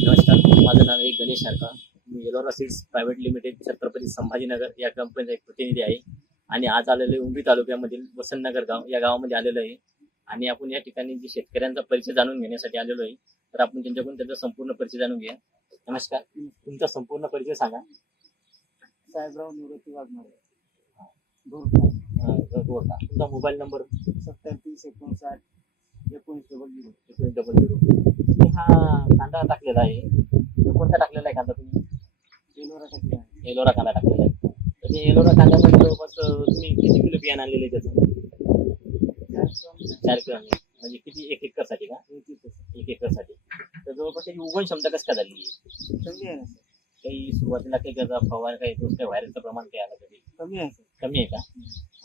नमस्कार, माझं नाव आहे गणेश शारका. मी Ellora seeds private limited Chhatrapati Sambhajinagar या कंपनीचा एक प्रतिनिधी आहे आणि आज आलेलो आहे उमरी तालुक्यामधील वसंतनगर गाव या गावामध्ये आलेलो आहे. आणि आपण या ठिकाणी जे शेतकऱ्यांचा परिचय जाणून घेण्यासाठी आलेलो आहे, तर आपण त्यांच्याकडून त्यांचा संपूर्ण परिचय जाणून घेऊया. नमस्कार, तुमचा संपूर्ण परिचय सांगा. साहेबराव निवृत्ती वाघमारे, तुमचा मोबाईल नंबर 37 59 तुम्ही हा कांदा टाकलेला आहे, तर कोणता टाकलेला आहे कांदा तुम्ही? एलोरा टाकली आहे. एलोरा कांदा टाकलेला आहे. तर ते एलोरा कांद्यामध्ये जवळपास तुम्ही किती किलो बियाणं आणलेलं आहे त्याचं? 4 किलो आणले. म्हणजे किती, 1 एकरसाठी का? 1 एकरसाठी. तर जवळपास त्याची उगवण क्षमता कसं काय झालेली आहे? कमी आहे ना सर, काही सुरुवातीला काही त्याचा फवार काही काही व्हायरसचं प्रमाण काही आलं कधी? कमी आहे सर. कमी आहे का?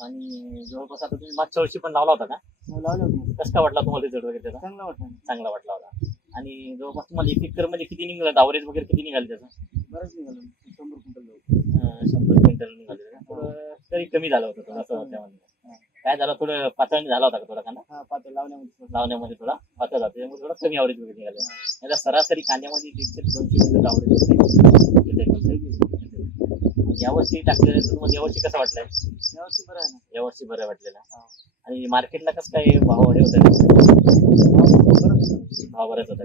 आणि जवळपास आता तुम्ही मागच्या वर्षी पण लावला होता का? लावलं होतं, कसं काय वाटला तुम्हाला रिझल्ट वगैरे त्याचा? चांगला वाटला. चांगला वाटला होता. आणि जवळपास तुम्हाला 1 एकर मध्ये किती निघालं, ॲव्हरेज वगैरे किती निघालं त्याचं? बरंच निघालं, 100 क्विंटल. 100 क्विंटल निघाले का? थोडं तरी कमी झालं होतं थोडं असं त्यामध्ये. काय झालं, थोडं पातळ झाला होता का थोडा कांदा? हा, पातळ लावण्यामध्ये थोडा पातळ जातो, त्यामुळे थोडा कमी ॲव्हरेज वगैरे निघालं. याला सरासरी कांद्यामध्ये 150 ते 200 क्विंटल ॲव्हरेज होते. यावर्षी टाकलेलं तर मग यावर्षी कसं वाटलंय? यावर्षी बरं आहे ना. यावर्षी बरं वाटलेलं. हा. आणि मार्केटला कसं काय भाव वाढे होते? भाव बरंच होता.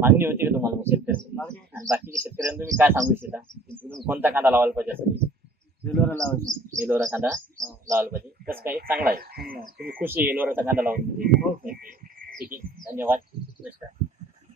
मागणी होती का तुम्हाला मग शेतकरी? आणि बाकीच्या शेतकऱ्यांना तुम्ही काय सांगू इच्छिता की तुम्ही कोणता कांदा लावायला पाहिजे? असं एलोरा लावायचा. एलोरा कांदा लावायला पाहिजे. कसं काय, चांगला आहे. चांगला आहे. तुम्ही खुश आहे एलोराचा कांदा लावून? हो. ठीक आहे, धन्यवाद. नमस्कार.